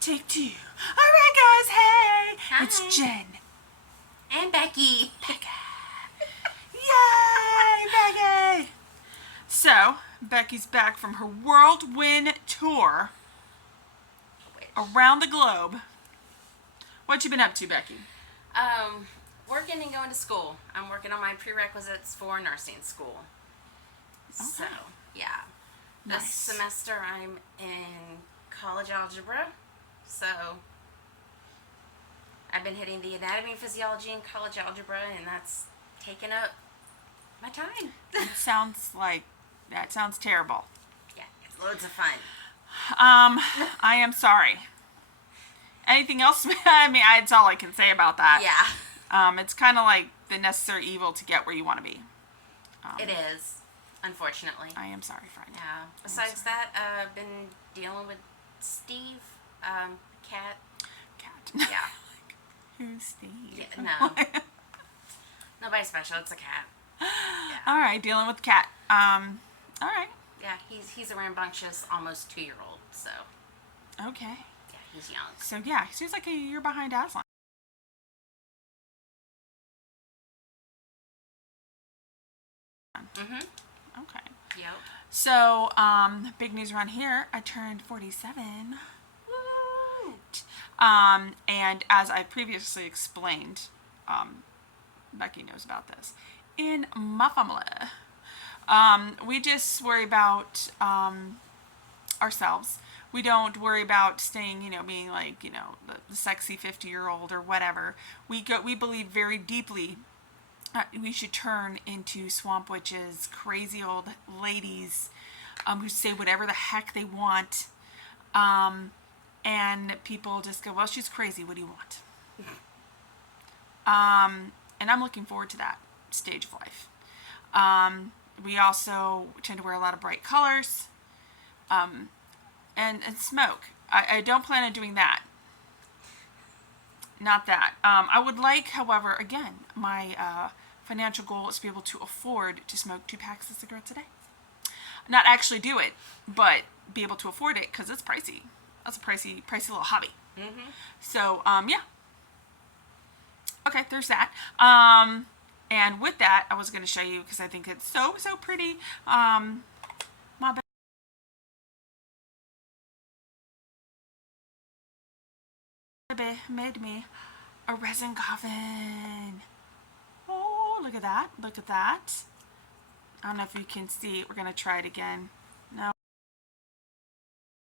Take two. All right, guys. Hey, Hi. it's Jen. And Becky. Yay, Becky! So, Becky's back from her whirlwind tour around the globe. What you been up to, Becky? Working and going to school. I'm working on my prerequisites for nursing school. Okay. So, yeah. Nice. This semester I'm in college algebra. So, I've been hitting the anatomy and physiology in college algebra, and that's taken up my time. That sounds terrible. Yeah, it's loads of fun. I am sorry. Anything else? I mean, that's all I can say about that. Yeah. It's kind of like the necessary evil to get where you want to be. It is, unfortunately. I am sorry, friend. Yeah. Besides that, I've been dealing with Steve, cat. Cat. Yeah. Who's Steve? Yeah, no. Nobody special. It's a cat. Yeah. All right, dealing with cat. All right. Yeah, he's a rambunctious, almost 2-year-old. So. Okay. Yeah, he's young. So yeah, he's like a year behind Aslan. Mhm. Okay. Yep. So, big news around here. I turned 47. Woo! And as I previously explained, Becky knows about this. In my family, we just worry about ourselves. We don't worry about staying, being like, the sexy 50-year-old or whatever. We believe very deeply we should turn into swamp witches, crazy old ladies who say whatever the heck they want. And people just go, well, she's crazy. What do you want? And I'm looking forward to that stage of life. We also tend to wear a lot of bright colors and smoke. I don't plan on doing that. Not that. I would like, however, again, my financial goal is to be able to afford to smoke 2 packs of cigarettes a day. Not actually do it, but be able to afford it because it's pricey. That's a pricey little hobby. Mhm. So, yeah. Okay, there's that. And with that, I was going to show you because I think it's so pretty. My baby made me a resin coffin. Oh, look at that. Look at that. I don't know if you can see it. We're going to try it again. No.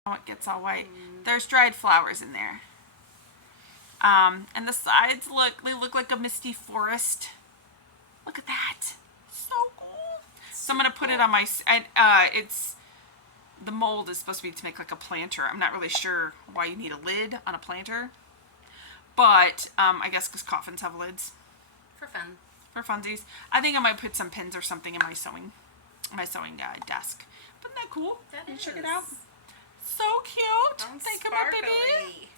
It gets all white. There's dried flowers in there. And the sides look like a misty forest. Look at that. So cool. So I'm going to put it on my, the mold is supposed to be to make like a planter. I'm not really sure why you need a lid on a planter. But, I guess because coffins have lids. For fun. For funsies. I think I might put some pins or something in my sewing desk. Isn't that cool? That You is. check it out. So cute. Think about baby. Sparkly.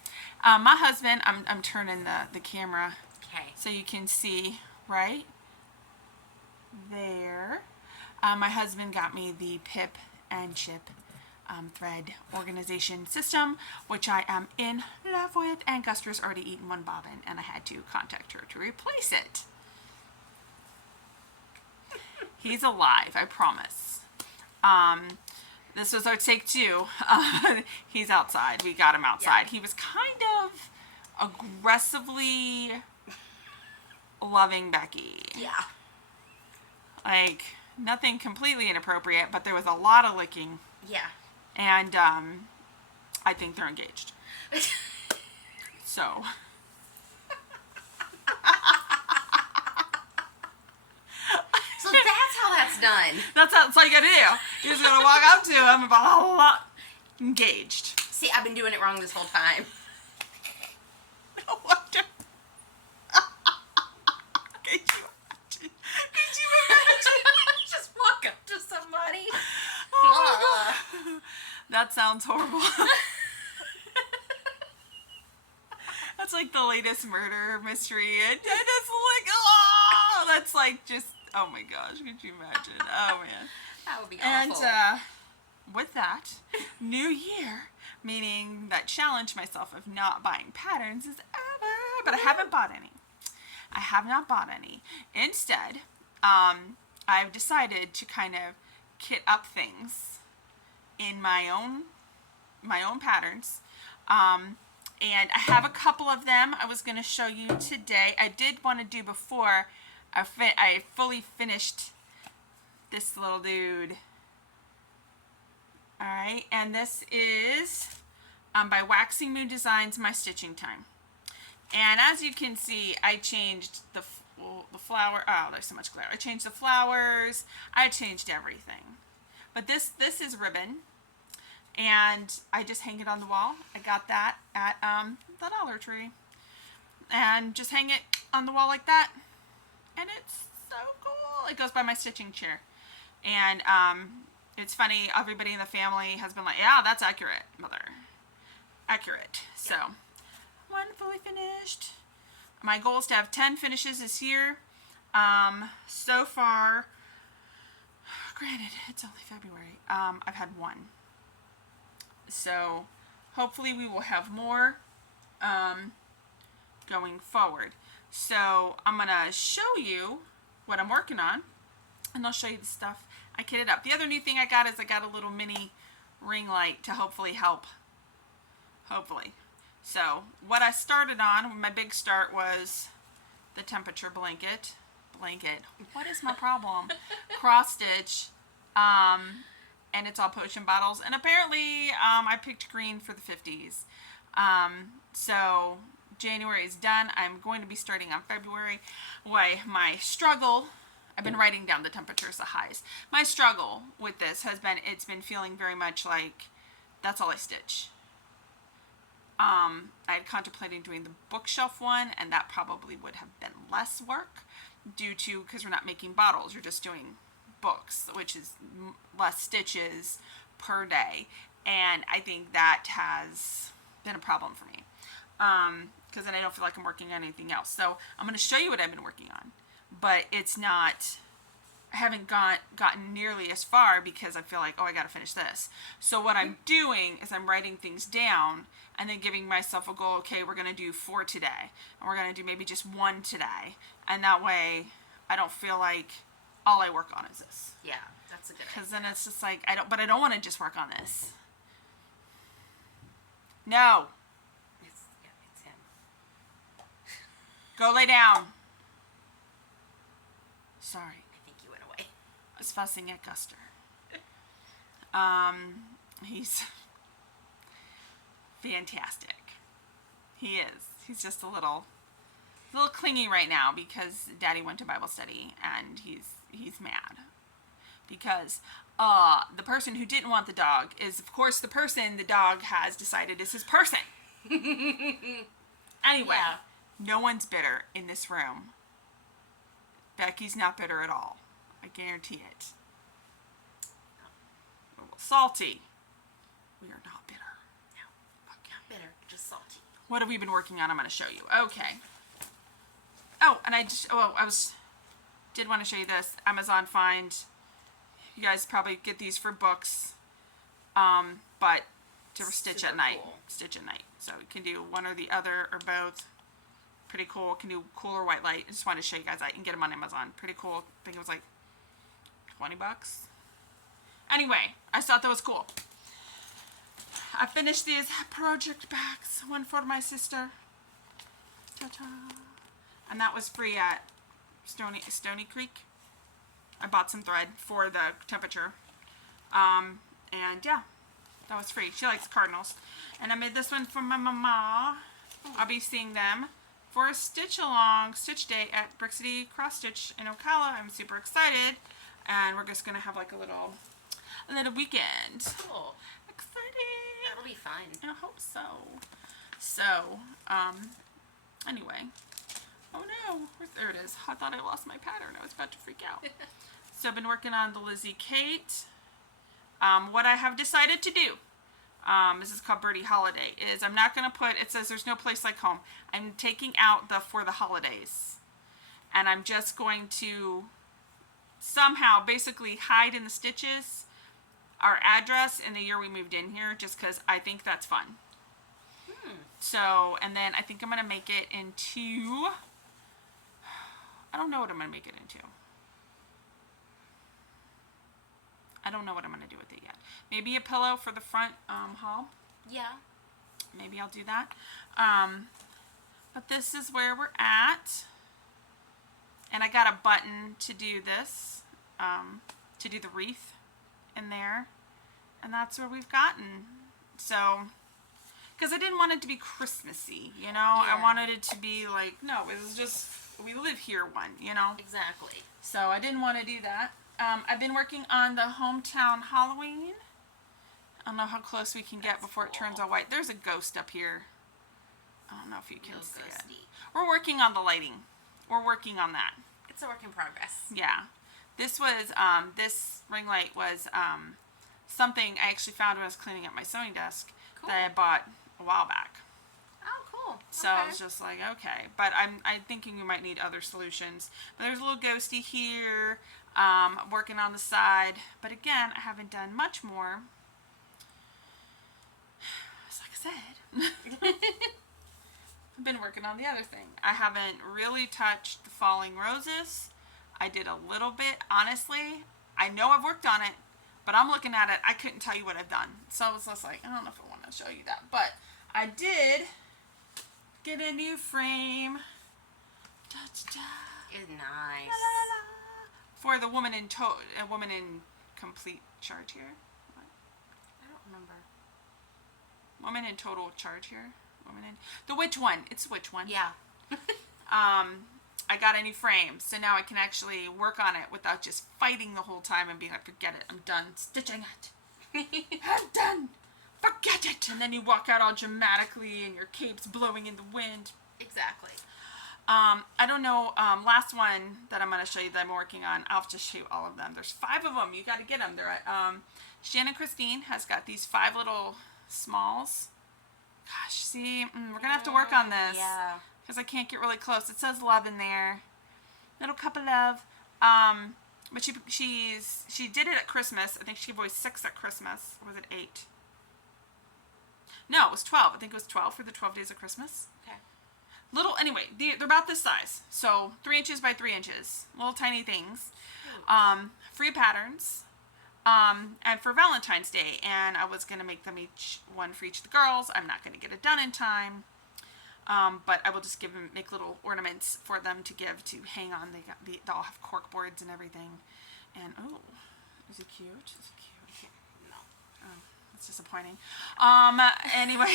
My husband, I'm turning the camera Okay. so you can see right there. My husband got me the Pip and Chip thread organization system, which I am in love with, and Guster's already eaten 1 bobbin, and I had to contact her to replace it. He's alive, I promise. This was our take 2. He's outside. We got him outside. Yeah. He was kind of aggressively loving Becky. Yeah. Like, nothing completely inappropriate, but there was a lot of licking. Yeah. And I think they're engaged. So. So that's how that's done. That's all you gotta do. You're just gonna walk up to him and blah, engaged. See, I've been doing it wrong this whole time. No wonder. Could you imagine? Just walk up to somebody. Oh my God. That sounds horrible. That's like the latest murder mystery. And just like, oh, that's like just, oh my gosh, could you imagine? Oh man. That would be And awful. with that, new year, meaning that challenge myself of not buying patterns is over. But I haven't bought any. I have not bought any. Instead, I've decided to kind of kit up things in my own patterns. And I have a couple of them I was going to show you today. I did want to do before I fully finished this little dude. Alright, and this is by Waxing Moon Designs, My Stitching Time. And as you can see, I changed the flower. Oh, there's so much glare. I changed the flowers. I changed everything. But this is ribbon. And I just hang it on the wall. I got that at the Dollar Tree. And just hang it on the wall like that. And it's so cool. It goes by my stitching chair. And it's funny, everybody in the family has been like, yeah, that's accurate, Mother. Accurate. So, one fully finished. My goal is to have 10 finishes this year. So far, granted, it's only February. I've had one. So, hopefully we will have more going forward. So, I'm going to show you what I'm working on. And I'll show you the stuff I kitted up. The other new thing I got is I got a little mini ring light to hopefully help. Hopefully. So, what I started on, my big start was the temperature blanket. What is my problem? Cross stitch. And it's all potion bottles. And apparently, I picked green for the 50s. So, January is done. I'm going to be starting on February. My struggle, I've been writing down the temperatures, the highs. My struggle with this has been, it's been feeling very much like that's all I stitch. I had contemplated doing the bookshelf one, and that probably would have been less work because we're not making bottles, you're just doing books, which is less stitches per day. And I think that has been a problem for me because then I don't feel like I'm working on anything else. So I'm going to show you what I've been working on, but it's not, I haven't gotten nearly as far because I feel like, oh, I got to finish this. So what I'm doing is I'm writing things down and then giving myself a goal. Okay, we're going to do 4 today, and we're going to do maybe just 1 today, and that way I don't feel like all I work on is this. Yeah, that's a good idea. Because then it's just like, I don't want to just work on this. No. It's him. Go lay down. Sorry. I think you went away. I was fussing at Guster. He's fantastic. He is. He's just a little clingy right now because Daddy went to Bible study and he's mad because the person who didn't want the dog is, of course, the person the dog has decided is his person. Anyway, No one's bitter in this room. Becky's not bitter at all. I guarantee it. We're a little salty. We are not bitter. No, not bitter, just salty. What have we been working on? I'm going to show you. Okay. Oh, and did want to show you this Amazon find. You guys probably get these for books, but to stitch Super at night. cool. Stitch at night. So you can do one or the other or both. Pretty cool. Can do cool or white light. I just wanted to show you guys that. You can get them on Amazon. Pretty cool. I think it was like $20. Anyway, I just thought that was cool. I finished these project bags. One for my sister. Ta-ta. And that was free at Stony Creek. I bought some thread for the temperature. And yeah, that was free. She likes cardinals. And I made this one for my mama. I'll be seeing them for a stitch day at Brick City Cross Stitch in Ocala. I'm super excited. And we're just going to have like a little weekend. Cool. Exciting. That'll be fun. I hope so. So, anyway. Oh no, there it is. I thought I lost my pattern. I was about to freak out. So I've been working on the Lizzie Kate. What I have decided to do, this is called Birdie Holiday, is I'm not going to put, it says there's no place like home. I'm taking out the for the holidays. And I'm just going to somehow basically hide in the stitches our address and the year we moved in here, just because I think that's fun. So, and then I think I'm going to make it into, I don't know what I'm going to make it into. I don't know what I'm going to do with it yet. Maybe a pillow for the front hall. Yeah. Maybe I'll do that. But this is where we're at. And I got a button to do this, to do the wreath in there. And that's where we've gotten. So, because I didn't want it to be Christmassy, you know? Yeah. I wanted it to be like, no, it was just, we live here one, you know? Exactly. So I didn't want to do that. I've been working on the hometown Halloween. I don't know how close we can get before it turns all white. There's a ghost up here. I don't know if you can see it. We're working on the lighting. We're working on that. It's a work in progress. Yeah. This was, this ring light was something I actually found when I was cleaning up my sewing desk that I bought a while back. Oh, cool. So I was just like, okay. But I'm thinking we might need other solutions. But there's a little ghosty here. Working on the side. But again, I haven't done much more. As like I said, I've been working on the other thing. I haven't really touched the falling roses. I did a little bit. Honestly, I know I've worked on it, but I'm looking at it. I couldn't tell you what I've done. So I was just like, I don't know if I want to show you that. But I did get a new frame. It's nice. For the woman in complete charge here. I don't remember. Woman in total charge here. The witch one. It's the witch one. Yeah. I got a new frame, so now I can actually work on it without just fighting the whole time and being like, forget it, I'm done stitching it. I'm done. Forget it. And then you walk out all dramatically and your cape's blowing in the wind. Exactly. I don't know, last one that I'm going to show you that I'm working on, I'll just show you all of them. There's 5 of them. You got to get them. They're at, Shannon Christine has got these 5 little smalls. Gosh, see, we're going to have to work on this. Yeah. Because I can't get really close. It says love in there. Little cup of love. But she did it at Christmas. I think she gave away 6 at Christmas. Or was it 8? No, it was 12. I think it was 12 for the 12 days of Christmas. Okay. Little, anyway, they're about this size. So 3 inches by 3 inches. Little tiny things. Free patterns. And for Valentine's Day. And I was going to make them each one for each of the girls. I'm not going to get it done in time. But I will just make little ornaments for them to give to hang on. They all have cork boards and everything. And, oh, is it cute? Is it cute? No. Oh, that's disappointing. Anyway,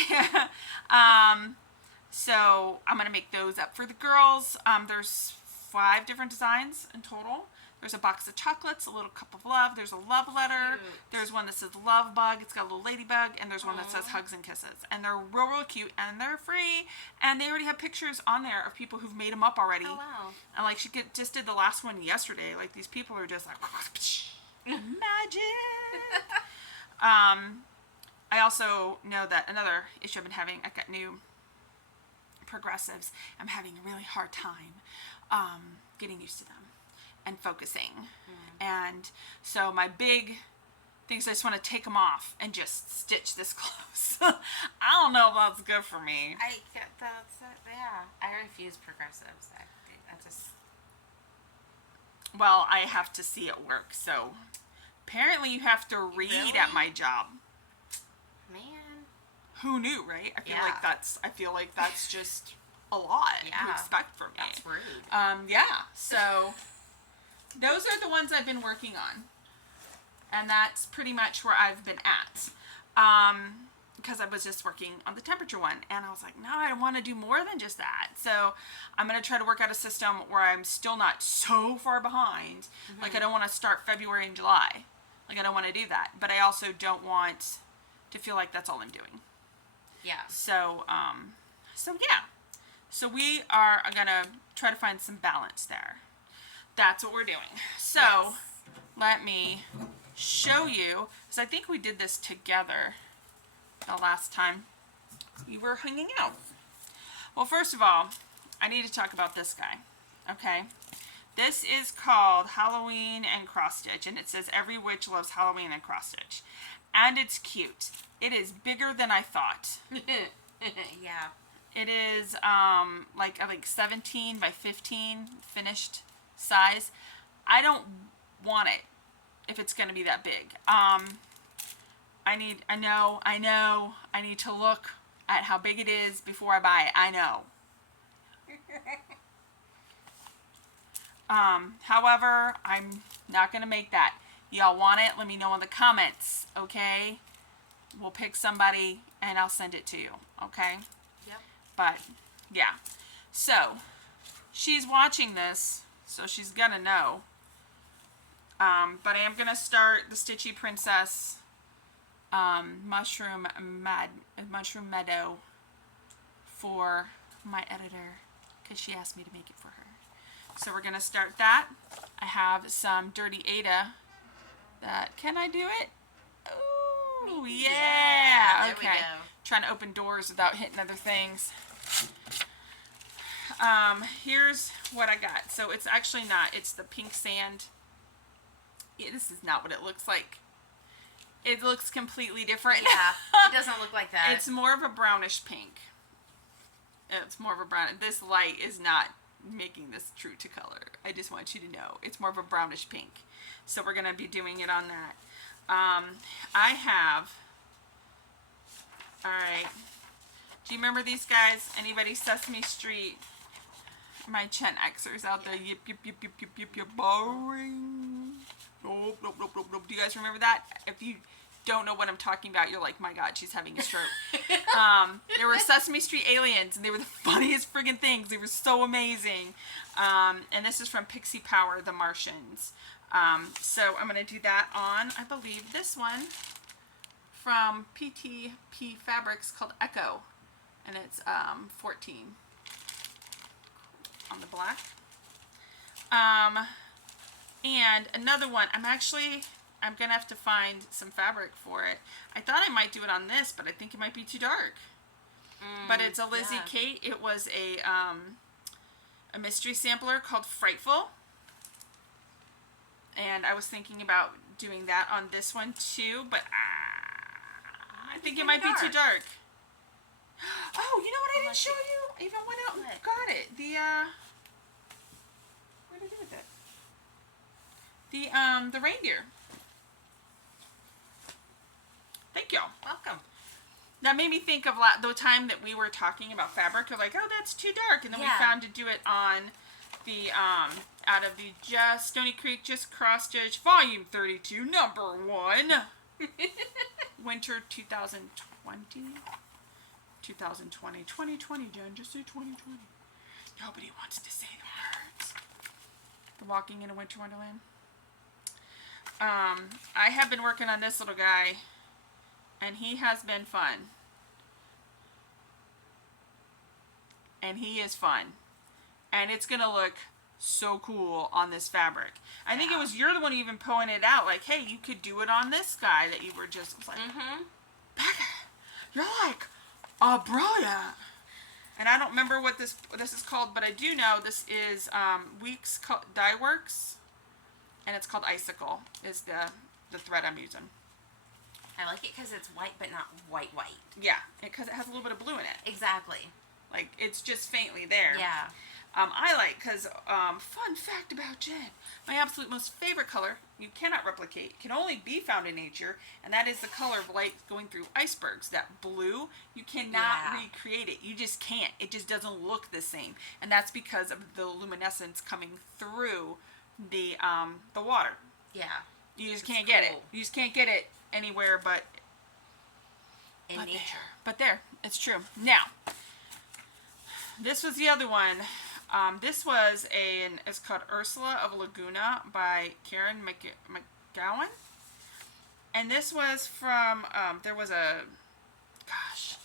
so I'm going to make those up for the girls. There's 5 different designs in total. There's a box of chocolates, a little cup of love. There's a love letter. Cute. There's one that says love bug. It's got a little ladybug. And there's one that says hugs and kisses. And they're real, real cute. And they're free. And they already have pictures on there of people who've made them up already. Oh, wow. And like just did the last one yesterday. Like these people are just like, magic. I also know that another issue I've been having, I've got new progressives. I'm having a really hard time getting used to them and focusing. And so my big thing is I just want to take them off and just stitch this close. I don't know if that's good for me. I refuse progressives. I just... Well, I have to see it work. So apparently you have to read Really? at my job. Man. Who knew, right? I feel Yeah. like that's just a lot to Yeah. expect from me. That's rude. Yeah. So those are the ones I've been working on. And that's pretty much where I've been at. Because I was just working on the temperature one. And I was like, no, I want to do more than just that. So I'm going to try to work out a system where I'm still not so far behind. Like I don't want to start February and July. Like I don't want to do that. But I also don't want to feel like that's all I'm doing. Yeah. So, yeah. So we are going to try to find some balance there. That's what we're doing. So Yes. let me show you, because I think we did this together the last time we were hanging out. Well, first of all, I need to talk about this guy. Okay. This is called Halloween and Cross Stitch, and it says every witch loves Halloween and cross stitch, and it's cute. It is bigger than I thought. Yeah. It is like 17 by 15 finished size. I don't want it if it's going to be that big. I need to look at how big it is before I buy it. I know. However, I'm not going to make that. Y'all want it? Let me know in the comments, okay? We'll pick somebody and I'll send it to you, okay? Yep. But, yeah. So, she's watching this, so she's going to know. But I am going to start the Stitchy Princess Mushroom Meadow for my editor, because she asked me to make it for her. So we're going to start that. I have some Dirty Ada. Can I do it? Ooh, yeah. There Okay. we go. Trying to open doors without hitting other things. Here's what I got. So it's actually not. It's the pink sand. Yeah, this is not what it looks like. It looks completely different. Yeah, it doesn't look like that. It's more of a brownish pink. It's more of a brown. This light is not making this true to color. I just want you to know it's more of a brownish pink. So we're going to be doing it on that. I have, alright, do you remember these guys? Anybody Sesame Street? My Gen Xers out there. Yip, yip, yip, yip, yip, yip, yip, boring. Nope, nope, nope, nope, nope. Do you guys remember that? If you don't know what I'm talking about, you're like, my God, she's having a stroke. There were Sesame Street aliens, and they were the funniest friggin' things. They were so amazing. And this is from Pixie Power, The Martians. So I'm going to do that on, I believe, this one from PTP Fabrics called Echo. And it's 14 on the black. And another one, I'm going to have to find some fabric for it. I thought I might do it on this, but I think it might be too dark. But it's a Lizzie Kate. It was a mystery sampler called Frightful. And I was thinking about doing that on this one too, but I think it might be too dark. Oh, you know what I didn't show you? I even went out and got it. Where did I do with it? The reindeer. Thank y'all. Welcome. That made me think of the time that we were talking about fabric. You're like, oh, that's too dark. And then we found to do it on the, out of the Stony Creek Just Cross Stitch Volume 32, number 1. Winter 2020. 2020, Jen, just say 2020. Nobody wants to say the words. The Walking in a Winter Wonderland. I have been working on this little guy, and he has been fun. And he is fun. And it's going to look so cool on this fabric. I think it was you're the one who even pointed out, like, hey, you could do it on this guy that you were just like, Becca, you're like brilliant. And I don't remember what this is called, but I do know this is Weeks Dye Works, and it's called Icicle is the thread I'm using. I like it because it's white, but not white. Yeah, because it has a little bit of blue in it. Exactly. Like, it's just faintly there. Yeah. I like, because, fun fact about Jen, my absolute most favorite color, you cannot replicate, can only be found in nature, and that is the color of light going through icebergs. That blue, you cannot recreate it. You just can't. It just doesn't look the same. And that's because of the luminescence coming through the water. Yeah. You just can't get it. You just can't get it anywhere but in nature. But there, it's true. Now, this was the other one. This was it's called Ursula of Laguna by Karen McGowan. And this was from, there was gosh,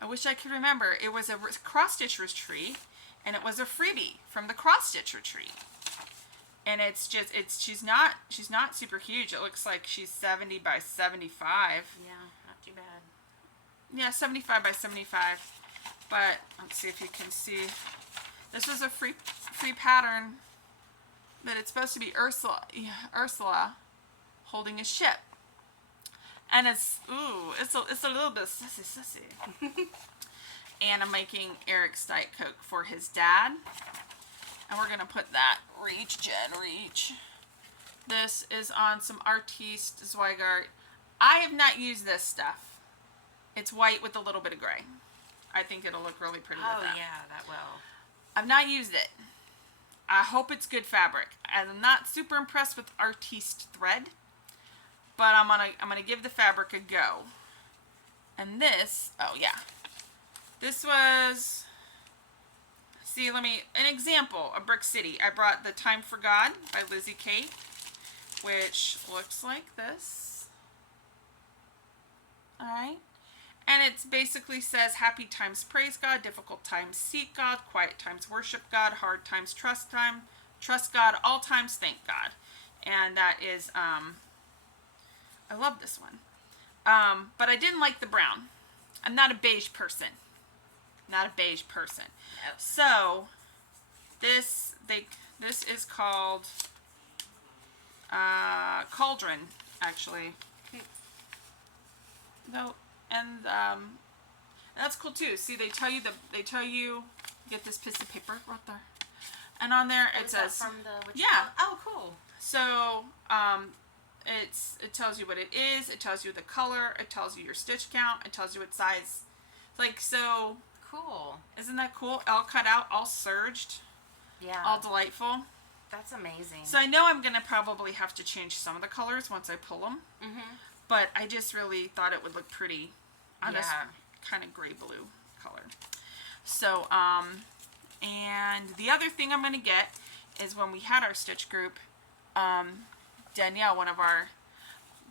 I wish I could remember. It was a cross stitch retreat, and it was a freebie from the cross stitch retreat. And she's not super huge. It looks like she's 70 by 75. Yeah, not too bad. Yeah, 75 by 75. But let's see if you can see. This was a free pattern. but it's supposed to be Ursula holding a ship. And it's a little bit sussy. And I'm making Eric's Diet Coke for his dad. And we're going to put that, reach. This is on some Artiste Zweigart. I have not used this stuff. It's white with a little bit of gray. I think it'll look really pretty with that. Oh, yeah, that will. I've not used it. I hope it's good fabric. I'm not super impressed with Artiste thread, but I'm gonna give the fabric a go. And this, oh yeah, this was. See, an example of Brick City. I brought the Time for God by Lizzie Kate, which looks like this. All right. And it basically says, happy times praise God, difficult times seek God, quiet times worship God, hard times trust God, all times thank God. And that is, I love this one. But I didn't like the brown. I'm not a beige person. Nope. So, this is called Cauldron, actually. No. And that's cool too. See, they tell you get this piece of paper right there, and on there it says from the yeah. Oh, cool. So it tells you what it is. It tells you the color. It tells you your stitch count. It tells you what size. So cool. Isn't that cool? All cut out, all serged. Yeah. All delightful. That's amazing. So I know I'm gonna probably have to change some of the colors once I pull them. Mhm. But I just really thought it would look pretty on this Yeah. kind of gray blue color. So, and the other thing I'm going to get is when we had our stitch group, Danielle, one of our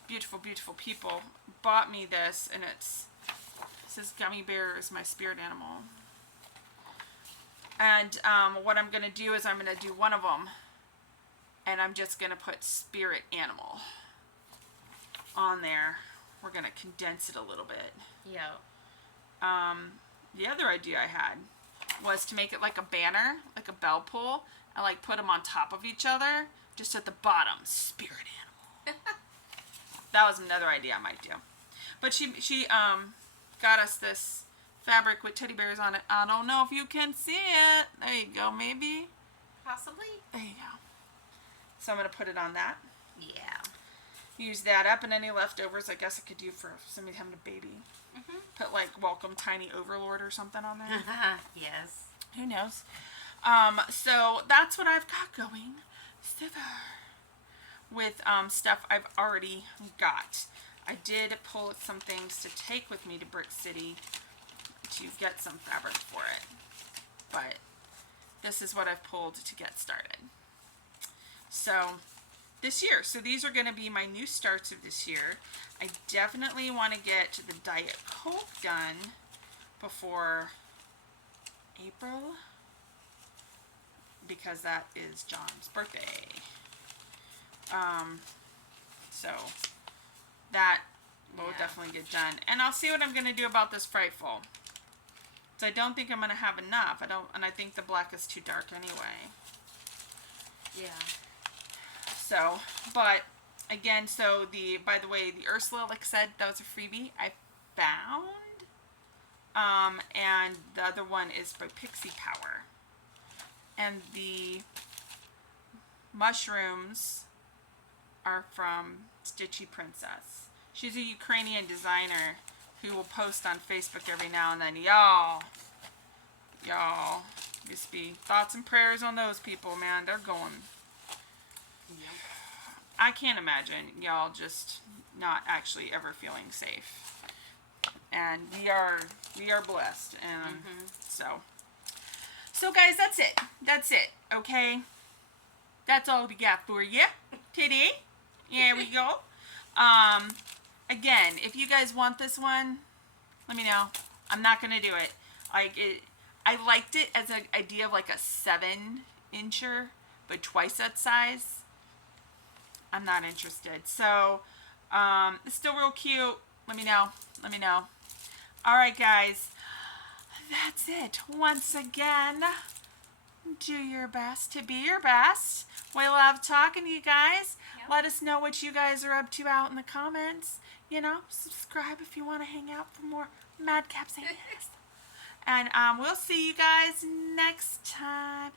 beautiful, beautiful people, bought me this, and it says Gummy Bear is my spirit animal. And what I'm going to do is I'm going to do one of them, and I'm just going to put spirit animal on there. We're going to condense it a little bit. Yeah. The other idea I had was to make it like a banner, like a bell pull, and like put them on top of each other, just at the bottom, spirit animal. That was another idea I might do. But she got us this fabric with teddy bears on it. I don't know if you can see it. There you go, maybe. Possibly. There you go. So I'm going to put it on that. Yeah. Use that up, and any leftovers I guess I could do for somebody having a baby. Mhm. Put like Welcome Tiny Overlord or something on there. Yes. Who knows? So that's what I've got going so far with stuff I've already got. I did pull some things to take with me to Brick City to get some fabric for it. But this is what I've pulled to get started. So this year. So these are going to be my new starts of this year. I definitely want to get the Diet Coke done before April, because that is John's birthday. So that will definitely get done. And I'll see what I'm going to do about this Frightful. So I don't think I'm going to have enough. I think the black is too dark anyway. Yeah. So, but again, so by the way, the Ursula, like I said, that was a freebie I found. And the other one is by Pixie Power. And the mushrooms are from Stitchy Princess. She's a Ukrainian designer who will post on Facebook every now and then. Y'all, just be thoughts and prayers on those people, man. They're going. I can't imagine y'all just not actually ever feeling safe. And we are blessed. And so guys, that's it. Okay, that's all we got for you today. Here we go. Again, if you guys want this one, let me know. I'm not gonna do it. I liked it as an idea of like a 7-incher, but twice that size. I'm not interested. So, it's still real cute. Let me know. All right, guys. That's it. Once again, do your best to be your best. We love talking to you guys. Yep. Let us know what you guys are up to out in the comments. You know, subscribe if you want to hang out for more Madcaps. And we'll see you guys next time.